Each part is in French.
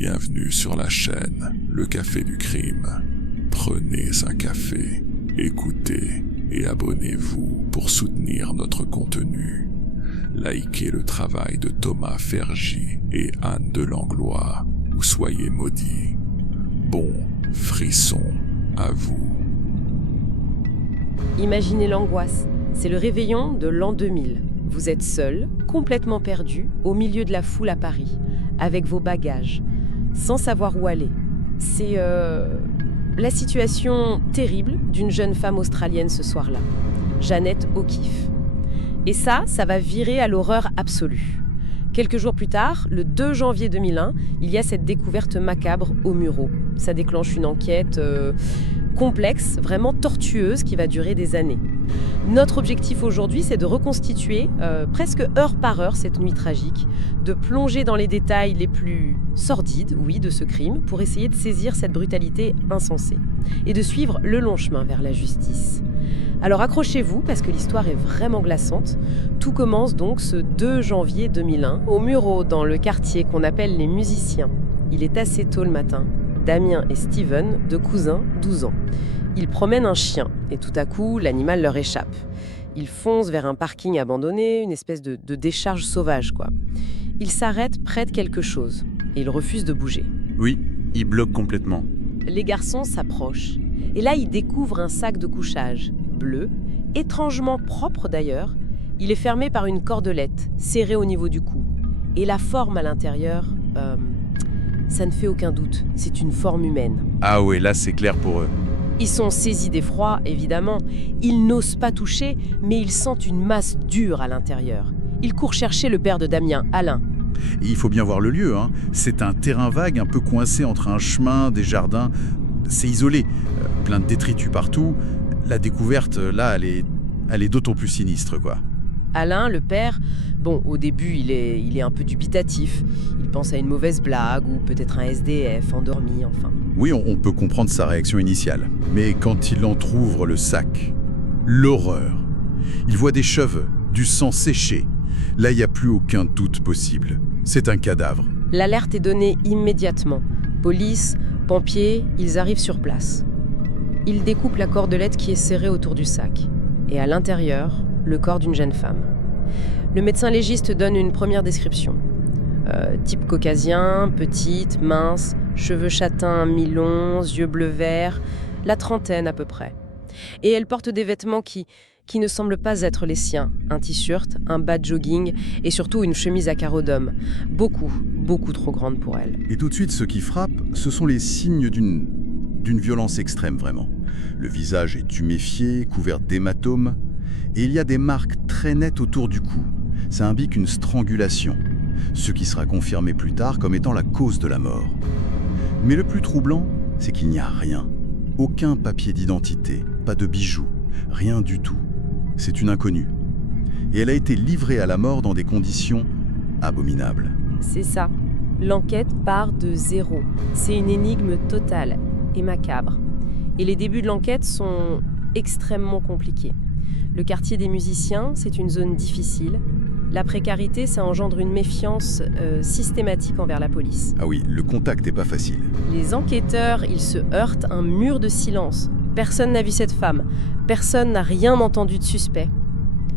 Bienvenue sur la chaîne, le Café du Crime. Prenez un café, écoutez et abonnez-vous pour soutenir notre contenu. Likez le travail de Thomas Fergie et Anne de Langlois, ou soyez maudits. Bon frisson à vous. Imaginez l'angoisse. C'est le réveillon de l'an 2000. Vous êtes seul, complètement perdu, au milieu de la foule à Paris, avec vos bagages, sans savoir où aller. C'est la situation terrible d'une jeune femme australienne ce soir-là, Jeannette O'Keefe. Et ça va virer à l'horreur absolue. Quelques jours plus tard, le 2 janvier 2001, il y a cette découverte macabre au Mureau. Ça déclenche une enquête complexe, vraiment tortueuse, qui va durer des années. Notre objectif aujourd'hui, c'est de reconstituer presque heure par heure cette nuit tragique, de plonger dans les détails les plus sordides, oui, de ce crime, pour essayer de saisir cette brutalité insensée et de suivre le long chemin vers la justice. Alors accrochez-vous parce que l'histoire est vraiment glaçante. Tout commence donc ce 2 janvier 2001 au Mureau, dans le quartier qu'on appelle les Musiciens. Il est assez tôt le matin. Damien et Steven, deux cousins, 12 ans. Ils promènent un chien et tout à coup, l'animal leur échappe. Ils foncent vers un parking abandonné, une espèce de décharge sauvage, quoi. Ils s'arrêtent près de quelque chose et ils refusent de bouger. Oui, ils bloquent complètement. Les garçons s'approchent et là, ils découvrent un sac de couchage bleu, étrangement propre d'ailleurs. Il est fermé par une cordelette, serrée au niveau du cou. Et la forme à l'intérieur, ça ne fait aucun doute, c'est une forme humaine. Ah ouais, là c'est clair pour eux. Ils sont saisis d'effroi, évidemment. Ils n'osent pas toucher, mais ils sentent une masse dure à l'intérieur. Ils courent chercher le père de Damien, Alain. Et il faut bien voir le lieu, hein. C'est un terrain vague, un peu coincé entre un chemin, des jardins. C'est isolé, plein de détritus partout. La découverte, là, elle est d'autant plus sinistre, quoi. Alain, le père, bon, au début, il est un peu dubitatif. Il pense à une mauvaise blague ou peut-être un SDF endormi, enfin. Oui, on peut comprendre sa réaction initiale. Mais quand il entr'ouvre le sac, l'horreur. Il voit des cheveux, du sang séché. Là, il n'y a plus aucun doute possible. C'est un cadavre. L'alerte est donnée immédiatement. Police, pompiers, ils arrivent sur place. Ils découpent la cordelette qui est serrée autour du sac. Et à l'intérieur, le corps d'une jeune femme. Le médecin légiste donne une première description. Type caucasien, petite, mince, cheveux châtains mi-longs, yeux bleu-vert, la trentaine à peu près. Et elle porte des vêtements qui ne semblent pas être les siens. Un t-shirt, un bas de jogging et surtout une chemise à carreaux d'homme. Beaucoup trop grande pour elle. Et tout de suite, ce qui frappe, ce sont les signes d'une violence extrême, vraiment. Le visage est tuméfié, couvert d'hématomes, et il y a des marques très nettes autour du cou. Ça indique une strangulation, ce qui sera confirmé plus tard comme étant la cause de la mort. Mais le plus troublant, c'est qu'il n'y a rien. Aucun papier d'identité, pas de bijoux, rien du tout. C'est une inconnue. Et elle a été livrée à la mort dans des conditions abominables. C'est ça. L'enquête part de zéro. C'est une énigme totale et macabre. Et les débuts de l'enquête sont extrêmement compliqués. Le quartier des Musiciens, c'est une zone difficile. La précarité, ça engendre une méfiance systématique envers la police. Ah oui, le contact n'est pas facile. Les enquêteurs, ils se heurtent à un mur de silence. Personne n'a vu cette femme. Personne n'a rien entendu de suspect.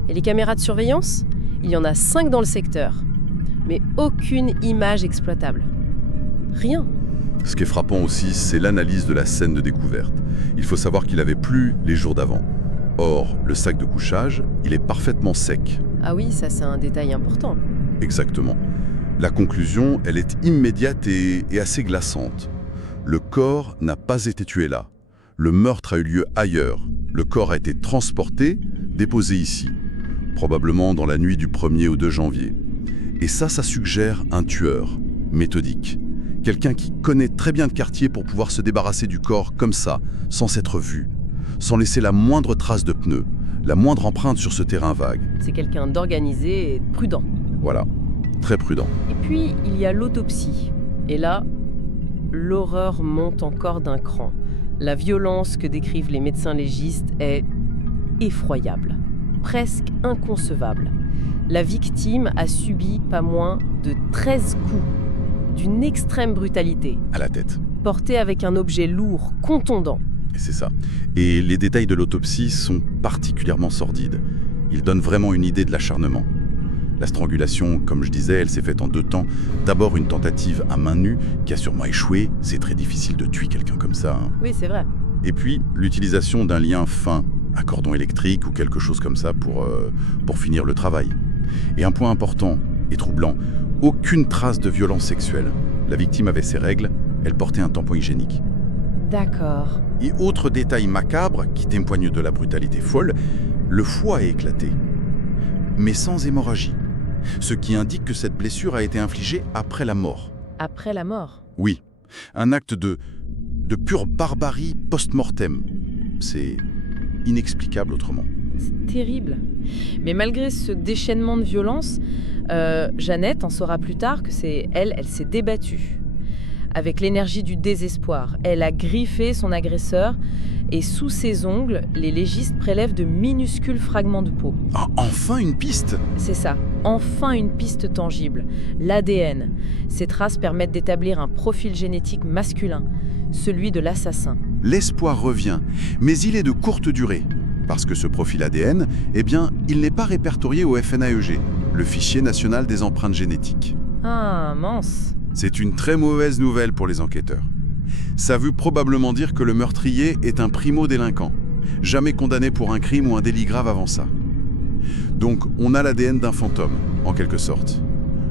Et les caméras de surveillance ? Il y en a 5 dans le secteur. Mais aucune image exploitable. Rien. Ce qui est frappant aussi, c'est l'analyse de la scène de découverte. Il faut savoir qu'il avait plu les jours d'avant. Or, le sac de couchage, il est parfaitement sec. Ah oui, ça c'est un détail important. Exactement. La conclusion, elle est immédiate et assez glaçante. Le corps n'a pas été tué là. Le meurtre a eu lieu ailleurs. Le corps a été transporté, déposé ici. Probablement dans la nuit du 1er au 2 janvier. Et ça suggère un tueur, méthodique. Quelqu'un qui connaît très bien le quartier pour pouvoir se débarrasser du corps comme ça, sans s'être vu, sans laisser la moindre trace de pneu, la moindre empreinte sur ce terrain vague. C'est quelqu'un d'organisé et de prudent. Voilà, très prudent. Et puis, il y a l'autopsie. Et là, l'horreur monte encore d'un cran. La violence que décrivent les médecins légistes est effroyable, presque inconcevable. La victime a subi pas moins de 13 coups. d'une extrême brutalité, À la tête. porté avec un objet lourd, contondant. Et c'est ça. Et les détails de l'autopsie sont particulièrement sordides. Ils donnent vraiment une idée de l'acharnement. La strangulation, comme je disais, elle s'est faite en 2 temps. D'abord une tentative à main nue qui a sûrement échoué. C'est très difficile de tuer quelqu'un comme ça, hein. Oui, c'est vrai. Et puis l'utilisation d'un lien fin, un cordon électrique ou quelque chose comme ça pour finir le travail. Et un point important et troublant, aucune trace de violence sexuelle. La victime avait ses règles, elle portait un tampon hygiénique. D'accord. Et autre détail macabre qui témoigne de la brutalité folle, le foie a éclaté, mais sans hémorragie. Ce qui indique que cette blessure a été infligée après la mort. Après la mort. Oui, un acte de pure barbarie post-mortem. C'est inexplicable autrement. C'est terrible. Mais malgré ce déchaînement de violence, Jeannette en saura plus tard que elle s'est débattue. Avec l'énergie du désespoir, elle a griffé son agresseur et sous ses ongles, les légistes prélèvent de minuscules fragments de peau. Ah, enfin une piste! C'est ça, enfin une piste tangible, l'ADN. Ces traces permettent d'établir un profil génétique masculin, celui de l'assassin. L'espoir revient, mais il est de courte durée. Parce que ce profil ADN, eh bien, il n'est pas répertorié au FNAEG, le fichier national des empreintes génétiques. Ah, mince. C'est une très mauvaise nouvelle pour les enquêteurs. Ça veut probablement dire que le meurtrier est un primo-délinquant, jamais condamné pour un crime ou un délit grave avant ça. Donc, on a l'ADN d'un fantôme, en quelque sorte.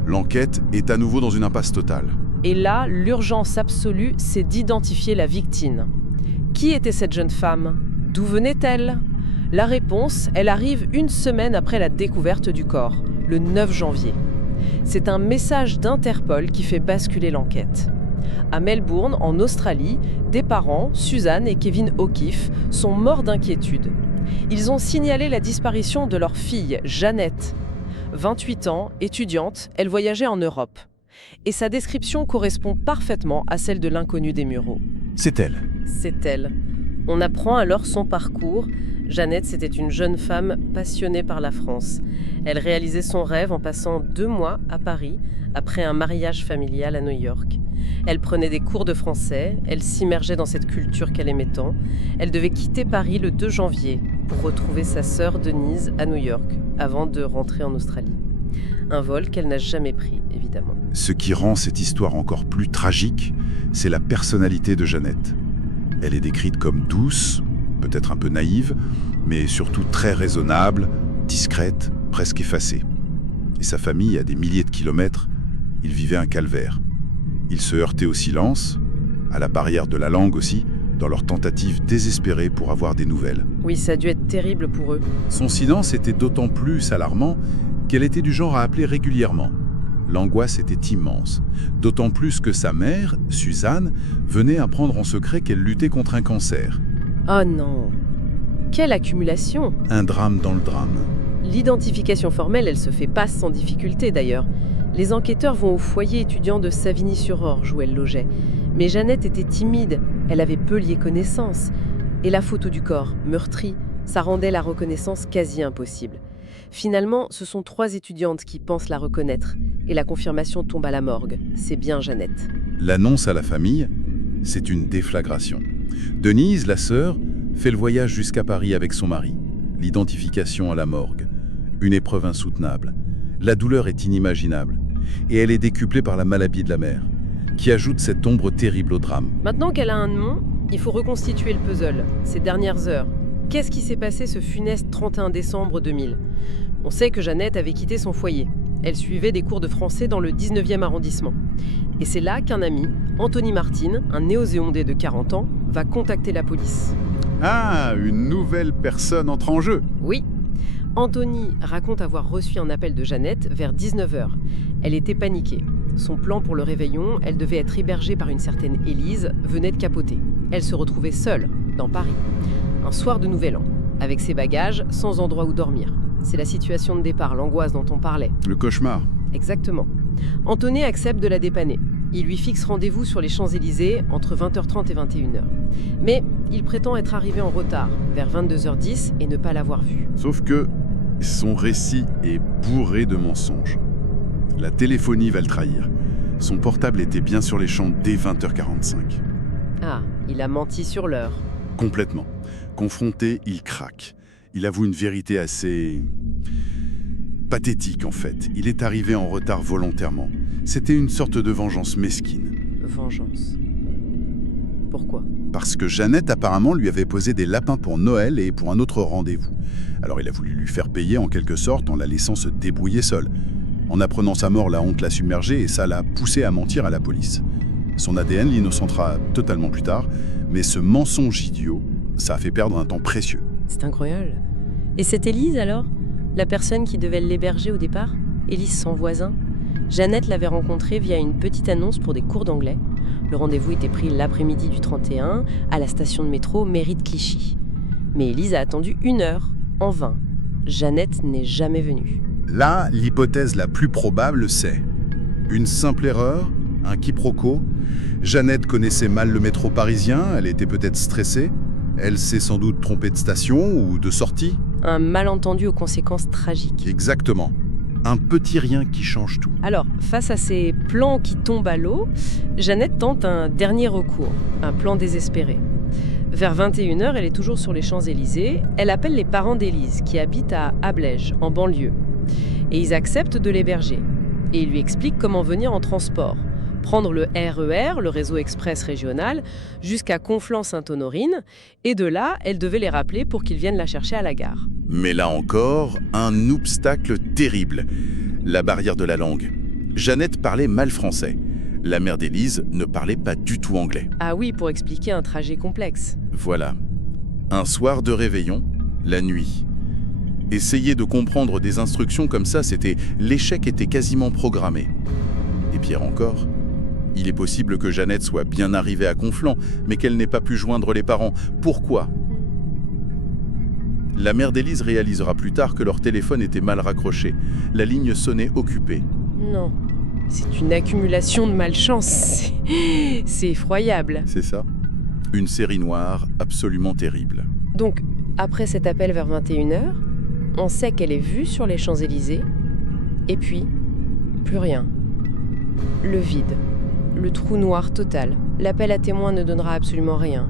L'enquête est à nouveau dans une impasse totale. Et là, l'urgence absolue, c'est d'identifier la victime. Qui était cette jeune femme? D'où venait-elle? La réponse, elle arrive 1 semaine après la découverte du corps, le 9 janvier. C'est un message d'Interpol qui fait basculer l'enquête. À Melbourne, en Australie, des parents, Suzanne et Kevin O'Keefe, sont morts d'inquiétude. Ils ont signalé la disparition de leur fille, Jeannette. 28 ans, étudiante, elle voyageait en Europe. Et sa description correspond parfaitement à celle de l'inconnue des Mureaux. C'est elle. C'est elle. On apprend alors son parcours. Jeannette, c'était une jeune femme passionnée par la France. Elle réalisait son rêve en passant 2 mois à Paris, après un mariage familial à New York. Elle prenait des cours de français, elle s'immergeait dans cette culture qu'elle aimait tant. Elle devait quitter Paris le 2 janvier pour retrouver sa sœur Denise à New York, avant de rentrer en Australie. Un vol qu'elle n'a jamais pris, évidemment. Ce qui rend cette histoire encore plus tragique, c'est la personnalité de Jeannette. Elle est décrite comme douce, peut-être un peu naïve, mais surtout très raisonnable, discrète, presque effacée. Et sa famille, à des milliers de kilomètres, ils vivaient un calvaire. Ils se heurtaient au silence, à la barrière de la langue aussi, dans leur tentative désespérée pour avoir des nouvelles. Oui, ça a dû être terrible pour eux. Son silence était d'autant plus alarmant qu'elle était du genre à appeler régulièrement. L'angoisse était immense, d'autant plus que sa mère, Suzanne, venait apprendre en secret qu'elle luttait contre un cancer. Oh non! Quelle accumulation! Un drame dans le drame. L'identification formelle, elle se fait pas sans difficulté d'ailleurs. Les enquêteurs vont au foyer étudiant de Savigny-sur-Orge où elle logeait. Mais Jeannette était timide, elle avait peu lié connaissance. Et la photo du corps, meurtri, ça rendait la reconnaissance quasi impossible. Finalement, ce sont 3 étudiantes qui pensent la reconnaître. Et la confirmation tombe à la morgue. C'est bien Jeannette. L'annonce à la famille, c'est une déflagration. Denise, la sœur, fait le voyage jusqu'à Paris avec son mari. L'identification à la morgue. Une épreuve insoutenable. La douleur est inimaginable. Et elle est décuplée par la maladie de la mère, qui ajoute cette ombre terrible au drame. Maintenant qu'elle a un nom, il faut reconstituer le puzzle, ces dernières heures. Qu'est-ce qui s'est passé ce funeste 31 décembre 2000 ? On sait que Jeannette avait quitté son foyer. Elle suivait des cours de français dans le 19e arrondissement. Et c'est là qu'un ami, Anthony Martin, un néo-zélandais de 40 ans, va contacter la police. Ah, une nouvelle personne entre en jeu. Oui. Anthony raconte avoir reçu un appel de Jeannette vers 19h. Elle était paniquée. Son plan pour le réveillon, elle devait être hébergée par une certaine Élise, venait de capoter. Elle se retrouvait seule, dans Paris. Un soir de Nouvel An, avec ses bagages, sans endroit où dormir. C'est la situation de départ, l'angoisse dont on parlait. Le cauchemar. Exactement. Anthony accepte de la dépanner. Il lui fixe rendez-vous sur les Champs-Élysées entre 20h30 et 21h. Mais il prétend être arrivé en retard, vers 22h10, et ne pas l'avoir vue. Sauf que son récit est bourré de mensonges. La téléphonie va le trahir. Son portable était bien sur les champs dès 20h45. Ah, il a menti sur l'heure. Complètement. Confronté, il craque. Il avoue une vérité assez... pathétique en fait. Il est arrivé en retard volontairement. C'était une sorte de vengeance mesquine. Vengeance. Pourquoi? Parce que Jeannette apparemment lui avait posé des lapins pour Noël et pour un autre rendez-vous. Alors il a voulu lui faire payer en quelque sorte en la laissant se débrouiller seule. En apprenant sa mort, la honte l'a submergée et ça l'a poussé à mentir à la police. Son ADN l'innocentera totalement plus tard, mais ce mensonge idiot, ça a fait perdre un temps précieux. C'est incroyable. Et cette Élise alors? La personne qui devait l'héberger au départ? Élise son voisin? Jeannette l'avait rencontrée via une petite annonce pour des cours d'anglais. Le rendez-vous était pris l'après-midi du 31 à la station de métro Mairie de Clichy. Mais Élise a attendu 1 heure, en vain. Jeannette n'est jamais venue. Là, l'hypothèse la plus probable, c'est une simple erreur, un quiproquo. Jeannette connaissait mal le métro parisien, elle était peut-être stressée. Elle s'est sans doute trompée de station ou de sortie. Un malentendu aux conséquences tragiques. Exactement. Un petit rien qui change tout. Alors, face à ces plans qui tombent à l'eau, Jeannette tente un dernier recours, un plan désespéré. Vers 21h, elle est toujours sur les Champs-Élysées. Elle appelle les parents d'Élise, qui habitent à Ablège, en banlieue. Et ils acceptent de l'héberger. Et ils lui expliquent comment venir en transport. Prendre le RER, le réseau express régional, jusqu'à Conflans-Sainte-Honorine. Et de là, elle devait les rappeler pour qu'ils viennent la chercher à la gare. Mais là encore, un obstacle terrible. La barrière de la langue. Jeannette parlait mal français. La mère d'Élise ne parlait pas du tout anglais. Ah oui, pour expliquer un trajet complexe. Voilà. Un soir de réveillon, la nuit. Essayer de comprendre des instructions comme ça, l'échec était quasiment programmé. Et pire encore, il est possible que Jeannette soit bien arrivée à Conflans, mais qu'elle n'ait pas pu joindre les parents. Pourquoi ? La mère d'Élise réalisera plus tard que leur téléphone était mal raccroché. La ligne sonnait occupée. Non, c'est une accumulation de malchance. C'est effroyable. C'est ça ? Une série noire absolument terrible. Donc, après cet appel vers 21h, on sait qu'elle est vue sur les Champs-Élysées. Et puis, plus rien. Le vide. Le trou noir total. L'appel à témoins ne donnera absolument rien.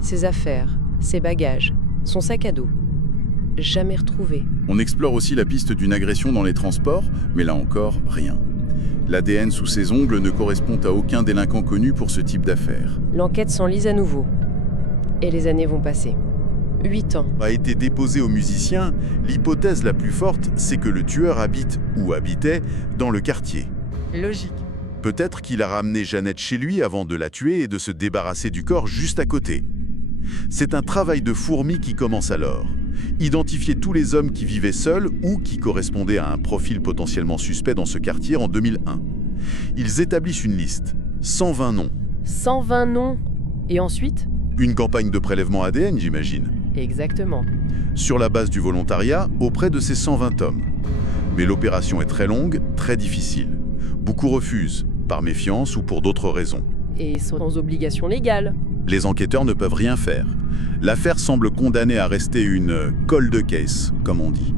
Ses affaires, ses bagages, son sac à dos. Jamais retrouvé. On explore aussi la piste d'une agression dans les transports, mais là encore, rien. L'ADN sous ses ongles ne correspond à aucun délinquant connu pour ce type d'affaires. L'enquête s'enlise à nouveau. Et les années vont passer. 8 ans. A été déposé aux musiciens, l'hypothèse la plus forte, c'est que le tueur habite ou habitait dans le quartier. Logique. Peut-être qu'il a ramené Jeannette chez lui avant de la tuer et de se débarrasser du corps juste à côté. C'est un travail de fourmi qui commence alors. Identifier tous les hommes qui vivaient seuls ou qui correspondaient à un profil potentiellement suspect dans ce quartier en 2001. Ils établissent une liste. 120 noms. 120 noms. Et ensuite ? Une campagne de prélèvement ADN, j'imagine. Exactement. Sur la base du volontariat, auprès de ces 120 hommes. Mais l'opération est très longue, très difficile. Beaucoup refusent, par méfiance ou pour d'autres raisons. Et sans obligation légale. Les enquêteurs ne peuvent rien faire. L'affaire semble condamnée à rester une cold case, comme on dit,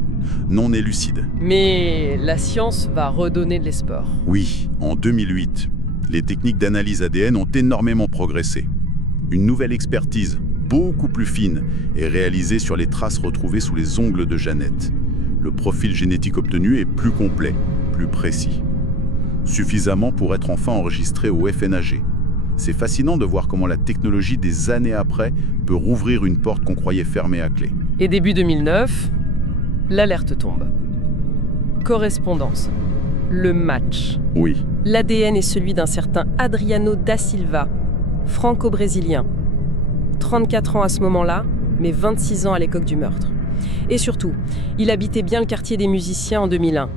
non élucide. Mais la science va redonner de l'espoir. Oui, en 2008, les techniques d'analyse ADN ont énormément progressé. Une nouvelle expertise, beaucoup plus fine, est réalisée sur les traces retrouvées sous les ongles de Jeannette. Le profil génétique obtenu est plus complet, plus précis. Suffisamment pour être enfin enregistré au FNAG. C'est fascinant de voir comment la technologie des années après peut rouvrir une porte qu'on croyait fermée à clé. Et début 2009, l'alerte tombe. Correspondance. Le match. Oui. L'ADN est celui d'un certain Adriano da Silva, franco-brésilien. 34 ans à ce moment-là, mais 26 ans à l'époque du meurtre. Et surtout, il habitait bien le quartier des musiciens en 2001.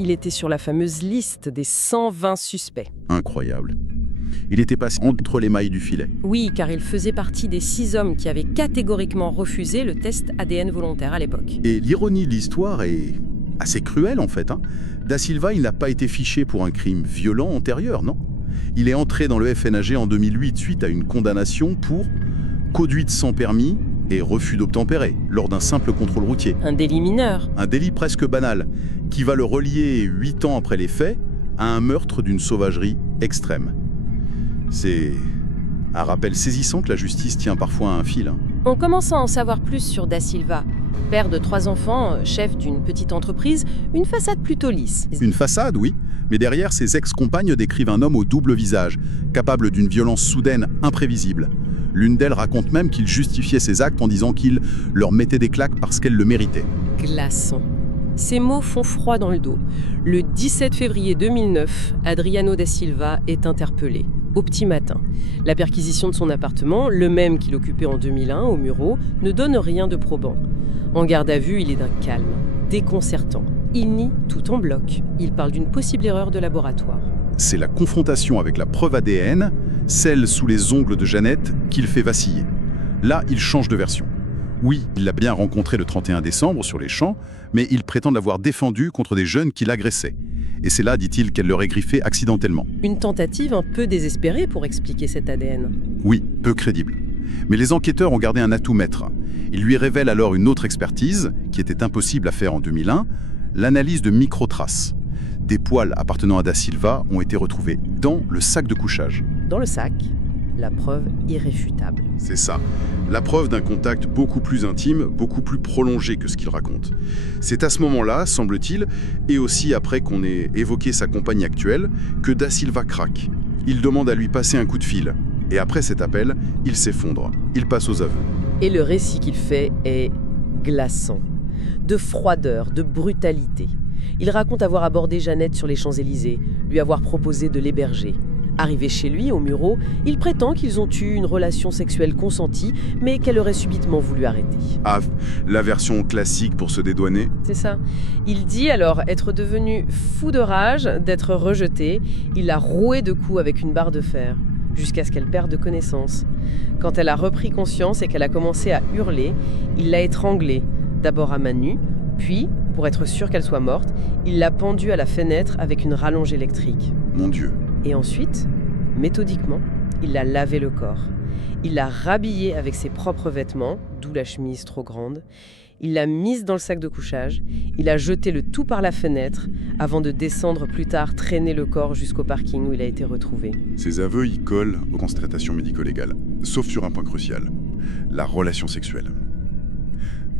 Il était sur la fameuse liste des 120 suspects. Incroyable. Il était passé entre les mailles du filet. Oui, car il faisait partie des 6 hommes qui avaient catégoriquement refusé le test ADN volontaire à l'époque. Et l'ironie de l'histoire est assez cruelle en fait. Da Silva, il n'a pas été fiché pour un crime violent antérieur, non ? Il est entré dans le FNAG en 2008 suite à une condamnation pour conduite sans permis et refus d'obtempérer lors d'un simple contrôle routier. Un délit mineur. Un délit presque banal qui va le relier 8 ans après les faits à un meurtre d'une sauvagerie extrême. C'est un rappel saisissant que la justice tient parfois à un fil. En commençant à en savoir plus sur Da Silva, père de 3 enfants, chef d'une petite entreprise, une façade plutôt lisse. Une façade, oui, mais derrière, ses ex-compagnes décrivent un homme au double visage, capable d'une violence soudaine, imprévisible. L'une d'elles raconte même qu'il justifiait ses actes en disant qu'il leur mettait des claques parce qu'elles le méritaient. Glaçant. Ces mots font froid dans le dos. Le 17 février 2009, Adriano Da Silva est interpellé, au petit matin. La perquisition de son appartement, le même qu'il occupait en 2001 au Muro, ne donne rien de probant. En garde à vue, il est d'un calme, déconcertant. Il nie tout en bloc. Il parle d'une possible erreur de laboratoire. C'est la confrontation avec la preuve ADN, celle sous les ongles de Jeannette, qui le fait vaciller. Là, il change de version. Oui, il l'a bien rencontrée le 31 décembre sur les champs, mais il prétend l'avoir défendue contre des jeunes qui l'agressaient. Et c'est là, dit-il, qu'elle l'aurait griffé accidentellement. Une tentative un peu désespérée pour expliquer cet ADN. Oui, peu crédible. Mais les enquêteurs ont gardé un atout maître. Ils lui révèlent alors une autre expertise, qui était impossible à faire en 2001, l'analyse de microtraces. Des poils appartenant à Da Silva ont été retrouvés dans le sac de couchage. Dans le sac, la preuve irréfutable. C'est ça. La preuve d'un contact beaucoup plus intime, beaucoup plus prolongé que ce qu'il raconte. C'est à ce moment-là, semble-t-il, et aussi après qu'on ait évoqué sa compagne actuelle, que Da Silva craque. Il demande à lui passer un coup de fil. Et après cet appel, il s'effondre. Il passe aux aveux. Et le récit qu'il fait est glaçant. De froideur, de brutalité. Il raconte avoir abordé Jeannette sur les Champs-Élysées, lui avoir proposé de l'héberger. Arrivé chez lui, au Muro, il prétend qu'ils ont eu une relation sexuelle consentie, mais qu'elle aurait subitement voulu arrêter. Ah, la version classique pour se dédouaner. C'est ça. Il dit alors être devenu fou de rage, d'être rejeté. Il l'a roué de coups avec une barre de fer, jusqu'à ce qu'elle perde connaissance. Quand elle a repris conscience et qu'elle a commencé à hurler, il l'a étranglée, d'abord à main nue, puis, pour être sûr qu'elle soit morte, il l'a pendue à la fenêtre avec une rallonge électrique. Mon Dieu. Et ensuite, méthodiquement, il a lavé le corps. Il l'a rhabillée avec ses propres vêtements, d'où la chemise trop grande. Il l'a mise dans le sac de couchage. Il a jeté le tout par la fenêtre avant de descendre plus tard, traîner le corps jusqu'au parking où il a été retrouvé. Ces aveux y collent aux constatations médico-légales, sauf sur un point crucial, la relation sexuelle.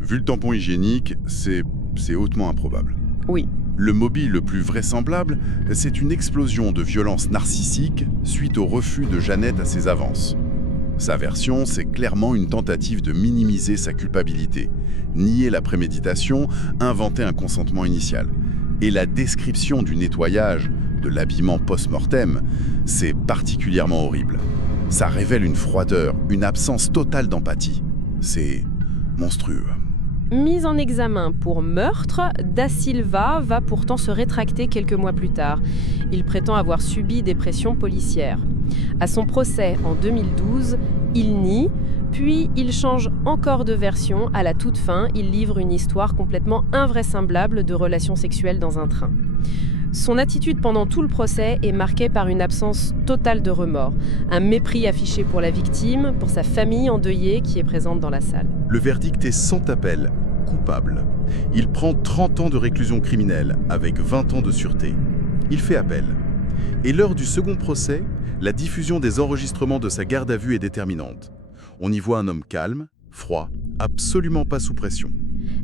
Vu le tampon hygiénique, c'est hautement improbable. Oui. Le mobile le plus vraisemblable, c'est une explosion de violence narcissique suite au refus de Jeannette à ses avances. Sa version, c'est clairement une tentative de minimiser sa culpabilité, nier la préméditation, inventer un consentement initial. Et la description du nettoyage, de l'habillement post-mortem, c'est particulièrement horrible. Ça révèle une froideur, une absence totale d'empathie. C'est monstrueux. Mis en examen pour meurtre, Da Silva va pourtant se rétracter quelques mois plus tard. Il prétend avoir subi des pressions policières. À son procès en 2012, il nie, puis il change encore de version. À la toute fin, il livre une histoire complètement invraisemblable de relations sexuelles dans un train. Son attitude pendant tout le procès est marquée par une absence totale de remords, un mépris affiché pour la victime, pour sa famille endeuillée qui est présente dans la salle. Le verdict est sans appel, coupable. Il prend 30 ans de réclusion criminelle, avec 20 ans de sûreté. Il fait appel. Et lors du second procès, la diffusion des enregistrements de sa garde à vue est déterminante. On y voit un homme calme, froid, absolument pas sous pression.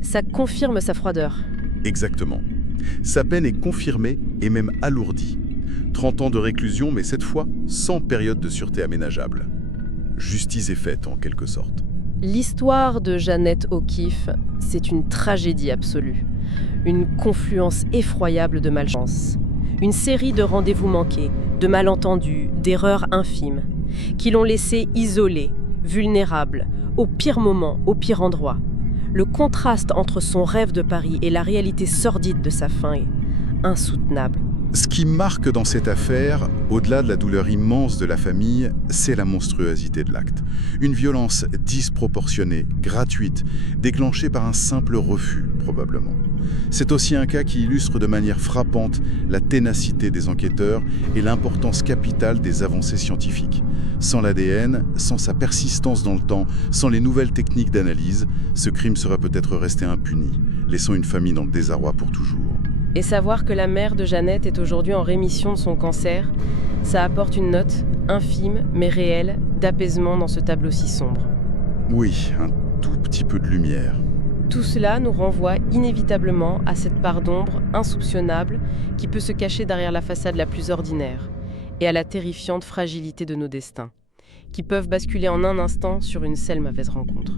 Ça confirme sa froideur. Exactement. Sa peine est confirmée et même alourdie. 30 ans de réclusion, mais cette fois sans période de sûreté aménageable. Justice est faite, en quelque sorte. L'histoire de Jeannette O'Keeffe, c'est une tragédie absolue. Une confluence effroyable de malchance. Une série de rendez-vous manqués, de malentendus, d'erreurs infimes, qui l'ont laissée isolée, vulnérable, au pire moment, au pire endroit. Le contraste entre son rêve de Paris et la réalité sordide de sa fin est insoutenable. Ce qui marque dans cette affaire, au-delà de la douleur immense de la famille, c'est la monstruosité de l'acte. Une violence disproportionnée, gratuite, déclenchée par un simple refus, probablement. C'est aussi un cas qui illustre de manière frappante la ténacité des enquêteurs et l'importance capitale des avancées scientifiques. Sans l'ADN, sans sa persistance dans le temps, sans les nouvelles techniques d'analyse, ce crime serait peut-être resté impuni, laissant une famille dans le désarroi pour toujours. Et savoir que la mère de Jeannette est aujourd'hui en rémission de son cancer, ça apporte une note, infime mais réelle, d'apaisement dans ce tableau si sombre. Oui, un tout petit peu de lumière. Tout cela nous renvoie inévitablement à cette part d'ombre insoupçonnable qui peut se cacher derrière la façade la plus ordinaire, et à la terrifiante fragilité de nos destins, qui peuvent basculer en un instant sur une seule mauvaise rencontre.